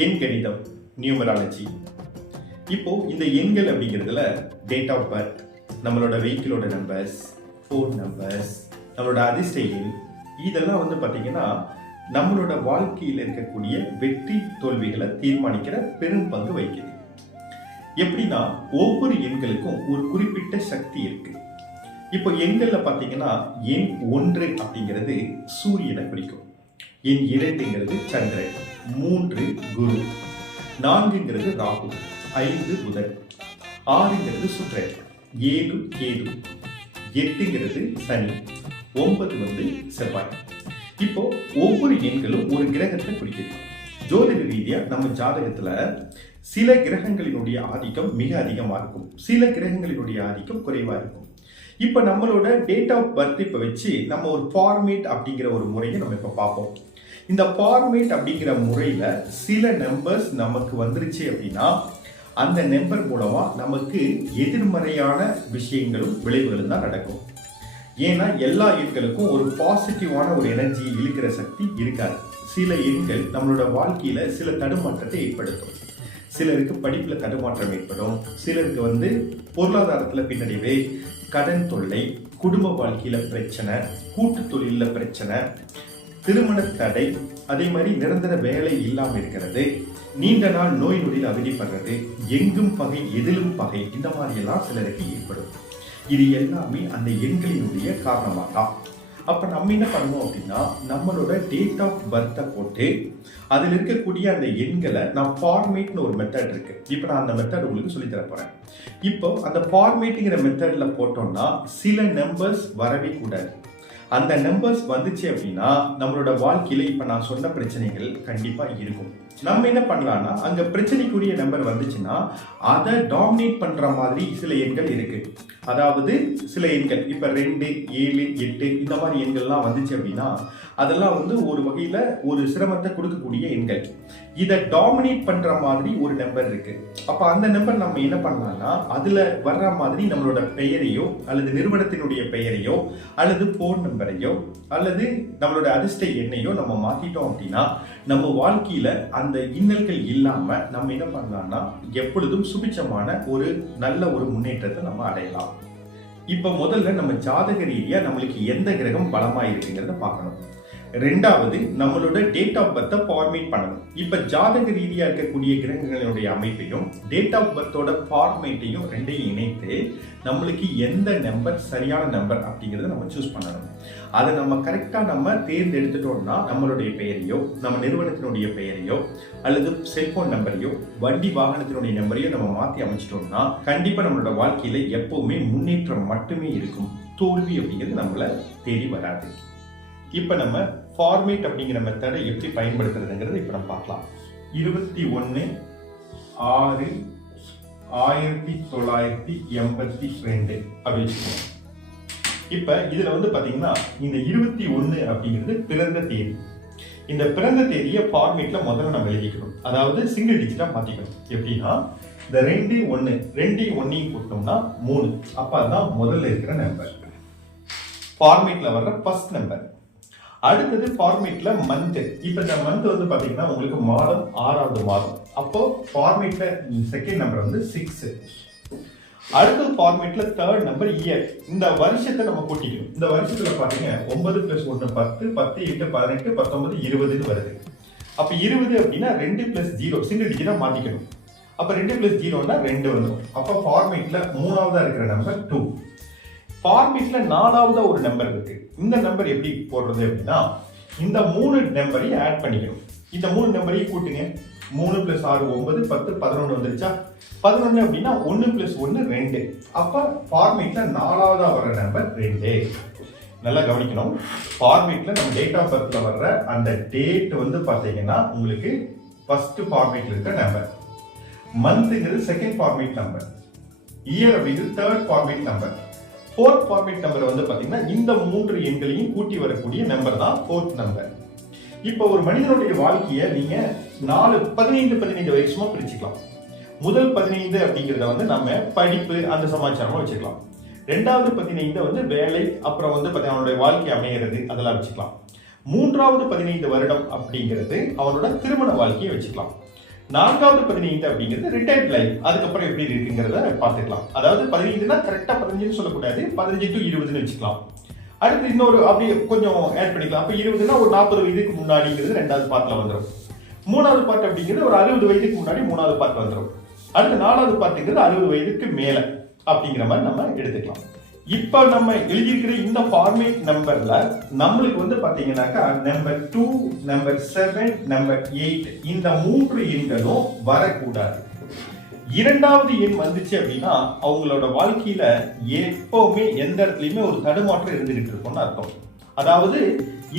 எண் கணிதம், நியூமராலஜி. இப்போ இந்த எண்கள் அப்படிங்கிறதுல டேட் ஆஃப் பர்த், நம்மளோட வெஹிக்கிளோட நம்பர்ஸ், ஃபோன் நம்பர்ஸ், நம்மளோட அதிர்ஷ்ட எண், இதெல்லாம் வந்து பார்த்தீங்கன்னா நம்மளோட வாழ்க்கையில் இருக்கக்கூடிய வெற்றி தோல்விகளை தீர்மானிக்கிற பெரும் பங்கு வகிக்குது. எப்படின்னா ஒவ்வொரு எண்களுக்கும் ஒரு குறிப்பிட்ட சக்தி இருக்கு. இப்போ எண்கள்ல பார்த்தீங்கன்னா எண் 1 அப்படிங்கிறது சூரியனை குறிக்கும், எண் 2ங்கிறது சந்திரன், 3 குரு, 4ங்கிறது ராகு, 5 புதன், 6ங்கிறது சுக்கிரன், 7 கேது, 8ங்கிறது சனி, 9 வந்து செவ்வாய். இப்போ ஒவ்வொரு எண்களும் ஒரு கிரகத்தை குறிக்கிறது. ஜோதிட ரீதியா நம்ம ஜாதகத்துல சில கிரகங்களினுடைய ஆதிக்கம் மிக அதிகமா இருக்கும், சில கிரகங்களினுடைய ஆதிக்கம் குறைவா இருக்கும். இப்ப நம்மளோட டேட் ஆஃப் பர்த் இப்ப வச்சு நம்ம ஒரு ஃபார்மேட் அப்படிங்கிற ஒரு முறையை நம்ம இப்ப பார்ப்போம். இந்த ஃபார்மேட் அப்படிங்கிற முறையில சில நம்பர்ஸ் நமக்கு வந்துருச்சு அப்படின்னா அந்த நம்பர் மூலமா நமக்கு எதிர்மறையான விஷயங்களும் விளைவுகளும் தான் நடக்கும். ஏன்னா எல்லா எண்களுக்கும் ஒரு பாசிட்டிவான ஒரு எனர்ஜி இழுக்கிற சக்தி இருக்காது. சில எண்கள் நம்மளோட வாழ்க்கையில சில தடுமாற்றத்தை ஏற்படுத்தும். சிலருக்கு படிப்புல தடுமாற்றம் ஏற்படும், சிலருக்கு வந்து பொருளாதாரத்துல பின்னடைவு, கடன் தொல்லை, குடும்ப வாழ்க்கையில பிரச்சனை, கூட்டு தொழில பிரச்சனை, திருமண தடை, அதே மாதிரி நிரந்தர வேலை இல்லாம இருக்கிறது, நீண்ட நாள் நோய் நொடியில் அவதிப்படுறது, எங்கும் பகை எதிலும் பகை, இந்த மாதிரி எல்லாம் சிலருக்கு ஏற்படும். இது எல்லாமே அந்த எண்களினுடைய காரணமாக தான். அப்ப நம்ம என்ன பண்ணுவோம் அப்படின்னா நம்மளோட டேட் ஆஃப் பர்த்தை போட்டு அதில் இருக்கக்கூடிய அந்த எண்களை நான் ஃபார்மேட்னு ஒரு மெத்தட் இருக்கு. இப்போ நான் அந்த மெத்தட் உங்களுக்கு சொல்லி தர போறேன். இப்போ அந்த ஃபார்மேட்டுங்கிற மெத்தட்ல போட்டோம்னா சில நம்பர்ஸ் வரவே கூடாது. அந்த நம்பர்ஸ் வந்துச்சு அப்படின்னா நம்மளோட வாழ்க்கையில இப்ப நான் சொன்ன பிரச்சனைகள் கண்டிப்பா இருக்கும். நம்ம என்ன பண்ணலாம்னா அங்க பிரச்சனைக்குரிய நம்பர் வந்துச்சுன்னா அதை டாமினேட் பண்ற மாதிரி சில எண்கள் இருக்கு. அதாவது சில எண்கள் இப்ப 2, 7, 8 இந்த மாதிரி எண்கள்லாம் வந்துச்சு அப்படின்னா அதெல்லாம் வந்து ஒரு வகையில ஒரு சிரமத்தை கொடுக்கக்கூடிய எண்கள். இதை டாமினேட் பண்ற மாதிரி ஒரு நம்பர் இருக்கு. அப்ப அந்த நம்பர் நம்ம என்ன பண்ணலாம்னா அதுல வர்ற மாதிரி நம்மளோட பெயரையோ அல்லது நிறுவனத்தினுடைய பெயரையோ அல்லது போன் நம்பரையோ அல்லது நம்மளோட அதிர்ஷ்ட எண்ணையோ நம்ம மாத்திட்டோம் அப்படின்னா நம்ம வாழ்க்கையில அந்த இன்னல்கள் இல்லாம நம்ம என்ன பண்ணலாம்னா எப்பொழுதும் சுபிச்சமான ஒரு நல்ல ஒரு முன்னேற்றத்தை நம்ம அடையலாம். இப்ப முதல்ல நம்ம ஜாதக ரீதியா நம்மளுக்கு எந்த கிரகம் பலமா இருக்குங்கிறத பார்க்கணும். ரெண்டாவது நம்மளோட டேட் ஆஃப் பர்த்தை ஃபார்மேட் பண்ணணும். இப்ப ஜாதக ரீதியா இருக்கக்கூடிய கிரகங்களுடைய அமைப்பையும் டேட் ஆஃப் பர்த்தோட ஃபார்மேட்டையும் ரெண்டையும் இணைத்து நம்மளுக்கு எந்த நம்பர் சரியான நம்பர் அப்படிங்கறத நம்ம சூஸ் பண்ணணும். அதை நம்ம கரெக்டா நம்ம தேர்ந்தெடுத்துட்டோம்னா நம்மளுடைய பெயரையோ நம்ம நிறுவனத்தினுடைய பெயரையோ அல்லது செல்போன் நம்பரையோ வண்டி வாகனத்தினுடைய நம்பரையோ நம்ம மாற்றி அமைச்சிட்டோம்னா கண்டிப்பா நம்மளோட வாழ்க்கையில எப்பவுமே முன்னேற்றம் மட்டுமே இருக்கும். தோல்வி அப்படிங்கிறது நம்மள தேடி வராது. இப்ப நம்ம ஃபார்மேட் அப்படிங்கிற மெத்தடை எப்படி பயன்படுத்துறதுங்கிறது இப்ப நம்ம பார்க்கலாம். 21/6/1982 அப்படி வச்சுக்கோங்க. இப்ப இதுல வந்து பாத்தீங்கன்னா இந்த 21 அப்படிங்கிறது பிறந்த தேதி. இந்த பிறந்த தேதியை ஃபார்மேட்ல முதல்ல நம்ம எழுதிக்கணும். அதாவது சிங்கிள் டிஜிட்டா மாத்திக்கணும். எப்படின்னா இந்த 2 1 2 1 கூட்டோம்னா 3. அப்ப அதுதான் முதல்ல இருக்கிற நம்பர், ஃபார்மேட்ல வர்ற ஃபர்ஸ்ட் நம்பர். அடுத்தது ஃபார்மேட்ல மந்த். இப்ப இந்த மந்த் வந்து பாத்தீங்கன்னா உங்களுக்கு மாதம் 6வது மாதம். அப்போ ஃபார்மேட்ல செகண்ட் நம்பர் வந்து 6. அடுத்த ஃபார்மேட்ல தேர்ட் நம்பர் இயர். இந்த வருஷத்தை நம்ம கூட்டிக்கணும். இந்த வருஷத்துல பாத்தீங்க 9 + 1 10, 10 8 18 19 20 வருது. அப்ப 20 அப்படின்னா 2 + 0 சிங்கிள் டிஜிட்டா மாத்திக்கணும். அப்ப 2 + 0னா 2 வந்துடும். அப்ப ஃபார்மேட்ல மூணாவதா இருக்கிற நம்பர் 2. ஃபார்மேட்ல 4வது ஒரு நம்பர் இருக்கு. இந்த நம்பர் எப்படி போடுறது அப்படின்னா இந்த 3 நம்பரையும் ஆட் பண்ணிக்கணும். இந்த 3 நம்பரையும் கூட்டுங்க. 3 + 6 9 10 11 வந்துருச்சா? 11 அப்படின்னா 1 + 1 2. அப்ப ஃபார்மேட்ல 4வதா வர நம்பர் 2. நல்லா கவனிக்கணும். ஃபார்மேட்ல நம்ம டேட் ஆஃப் பர்த்ல வர்ற அந்த டேட் வந்து பாத்தீங்கன்னா உங்களுக்கு ஃபர்ஸ்ட் ஃபார்மேட்ல இருக்க நம்பர், மந்த்ங்கிறது செகண்ட் ஃபார்மேட் நம்பர், இயர் அப்படிங்கிறது third format number, fourth format number வந்து பாத்தீங்கன்னா இந்த 3 எண்களையும் கூட்டி வரக்கூடிய நம்பர் தான் ஃபோர்த் நம்பர். இப்போ ஒரு மனிதனுடைய வாழ்க்கையை நீங்க 15 வயசுமா பிரிச்சுக்கலாம். முதல் 15 அப்படிங்கறத வந்து நம்ம படிப்பு அந்த சமாச்சாரமா வச்சுக்கலாம். ரெண்டாவது 15 வந்து வேலை, அப்புறம் வந்து அவனுடைய வாழ்க்கை அமைகிறது அதெல்லாம் வச்சுக்கலாம். மூன்றாவது 15 வருடம் அப்படிங்கிறது அவனோட திருமண வாழ்க்கையை வச்சுக்கலாம். நான்காவது 15 அப்படிங்கிறது ரிட்டையர்ட் லைஃப். அதுக்கப்புறம் எப்படி இருக்குங்கிறத பார்த்துக்கலாம். அதாவது 15னா கரெக்டா 15 சொல்லக்கூடாது, 15 to 20ன்னு வச்சுக்கலாம். அடுத்து இன்னொரு அப்படியே கொஞ்சம் ஆட் பண்ணிக்கலாம். அப்ப 20னா ஒரு 40 வயதுக்கு முன்னாடிங்கிறது ரெண்டாவது பார்ட்ல வந்துடும். மூணாவது பார்ட் அப்படிங்கிறது ஒரு 60 வயதுக்கு முன்னாடி மூணாவது பார்ட் வந்துடும். அடுத்து நாலாவது பார்ட்டுங்கிறது 60 வயதுக்கு மேல அப்படிங்கிற மாதிரி நம்ம எடுத்துக்கலாம். இப்ப நம்ம எழுதியிருக்கிற இந்த ஃபார்மேட் நம்பர்ல நம்மளுக்கு வந்து பாத்தீங்கன்னாக்கா நம்பர் 2, நம்பர் 7, நம்பர் 8 இந்த 3 எண்களும் வரக்கூடாது. இரண்டாவது எண் வந்துச்சு அப்படின்னா அவங்களோட வாழ்க்கையில எப்பவுமே எந்த இடத்துலயுமே ஒரு தடுமாற்றம் இருந்துகிட்டு இருக்கும்னு அர்த்தம். அதாவது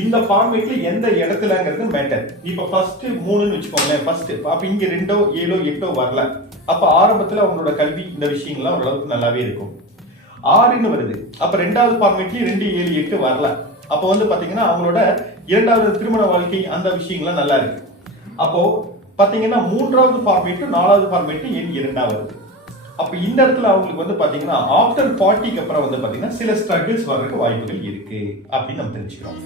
இந்த ஃபார்மேட்ல எந்த இடத்துலங்கிறது மேட்டர். இப்ப ஃபர்ஸ்ட் 3ன்னு வச்சுக்கோங்களேன். ஃபர்ஸ்ட் அப்ப இங்க 2, 7, 8 வரல. அப்ப ஆரம்பத்துல அவங்களோட கல்வி இந்த விஷயங்கள்லாம் ஓரளவுக்கு நல்லாவே இருக்கும். 6ன்னு வருது. அப்ப ரெண்டாவது ஃபார்மேட்லயும் 2, 7, 8 வரல. அப்ப வந்து பாத்தீங்கன்னா அவங்களோட இரண்டாவது திருமண வாழ்க்கை அந்த விஷயங்கள்லாம் நல்லா இருக்கு. அப்போ பாத்தீங்கன்னா மூன்றாவது ஃபார்மேட், நாலாவது ஃபார்மேட் எண் 2 வருது. அப்ப இந்த இடத்துல அவங்களுக்கு வந்து பாத்தீங்கன்னா ஆஃப்டர் 40க்கு அப்புறம் வந்து பாத்தீங்கன்னா சில ஸ்ட்ரகிள்ஸ் வர்றதுக்கு வாய்ப்புகள் இருக்கு அப்படின்னு நம்ம தெரிஞ்சுக்கிறோம்.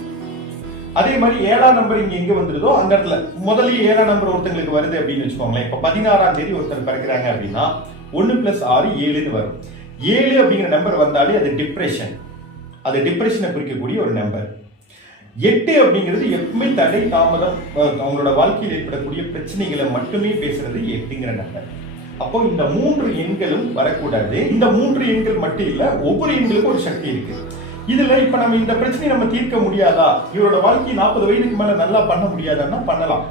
அதே மாதிரி 7ஆம் நம்பர் இங்க எங்க வந்துருதோ அந்த இடத்துல முதல்ல 7ஆம் நம்பர் ஒருத்தங்களுக்கு வருது அப்படின்னு வச்சுக்கோங்களேன். இப்ப 16ஆம் தேதி ஒருத்தர் பிறக்கிறாங்க அப்படின்னா 1 + 6 7ன்னு வரும். 7 அப்படிங்கிற நம்பர் வந்தாலே அது டிப்ரெஷன். அது டிப்ரெஷனை குறிக்கக்கூடிய ஒரு நம்பர். 8 அப்படிங்கிறது எப்பவுமே தடை தாமதம் அவங்களோட வாழ்க்கையில் ஏற்படக்கூடிய பிரச்சனைகளை மட்டுமே பேசுறது 8ங்கிற நம்பர். அப்போ இந்த 3 எண்களும் வரக்கூடாது. இந்த 3 எண்கள் மட்டும் இல்ல, ஒவ்வொரு எண்களுக்கும் ஒரு சக்தி இருக்கு. இதுல இப்ப நம்ம இந்த பிரச்சனையை நம்ம தீர்க்க முடியாதா, இவரோட வாழ்க்கை 40 வயதுக்கு மேல நல்லா பண்ண முடியாதான்னா பண்ணலாம்.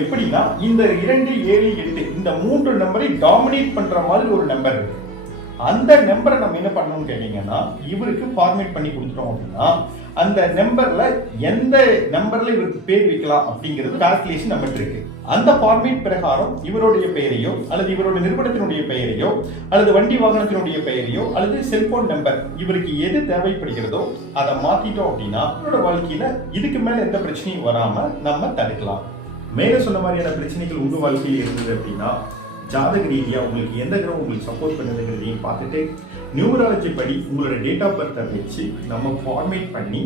எப்படின்னா இந்த 2, 7, 8 இந்த 3 நம்பரை டாமினேட் பண்ற மாதிரி ஒரு நம்பர் இருக்கு. அந்த நம்பரை நம்ம என்ன பண்ணணும்னு கேட்டீங்கன்னா இவருக்கு ஃபார்மேட் பண்ணி கொடுத்துட்டோம் அப்படின்னா அந்த நம்பர்ல எந்த நம்பர்ல இவருக்கு பேர் வைக்கலாம் அப்படிங்கிறது கால்குலேஷன் நம்மகிட்ட இருக்கு. அந்த ஃபார்மேட் பிரகாரம் இவருடைய பெயரையோ அல்லது இவருடைய நிறுவனத்தினுடைய பெயரையோ அல்லது வண்டி வாகனத்தினுடைய பெயரையோ அல்லது செல்போன் நம்பர் இவருக்கு எது தேவைப்படுகிறதோ அதை மாத்திட்டோம் அப்படின்னா இவரோட வாழ்க்கையில இதுக்கு மேல எந்த பிரச்சனையும் வராம நம்ம தடுக்கலாம். மேல சொன்ன மாதிரியான பிரச்சனைகள் உங்க வாழ்க்கையில் இருந்தது அப்படின்னா ஜாதக ரீதியா உங்களுக்கு எந்த கிரகம் உங்களுக்கு சப்போர்ட் பண்ணுதுங்கிறதையும் பார்த்துட்டு நியூமராலஜி படி உங்களோட டேட் ஆஃப் பர்த்தை வச்சு நம்ம ஃபார்மேட் பண்ணி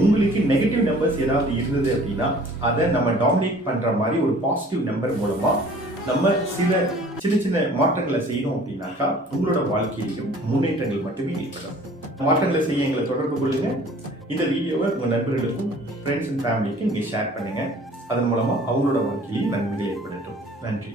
உங்களுக்கு நெகட்டிவ் நம்பர்ஸ் ஏதாவது இருந்தது அப்படின்னா அதை நம்ம டாமினேட் பண்ற மாதிரி ஒரு பாசிட்டிவ் நம்பர் மூலமா நம்ம சில சின்ன சின்ன மாற்றங்களை செய்யணும் அப்படின்னாக்கா உங்களோட வாழ்க்கையிலும் முன்னேற்றங்கள் மட்டுமே ஏற்படும். மாற்றங்களை செய்ய எங்களை தொடர்பு கொள்ளுங்க. இந்த வீடியோவை உங்க நண்பர்களுக்கும் ஃப்ரெண்ட்ஸ் அண்ட் ஃபேமிலிக்கும் நீங்க ஷேர் பண்ணுங்க. அதன் மூலமா அவங்களோட வாழ்க்கையில் நன்மைகள் ஏற்படட்டும். நன்றி.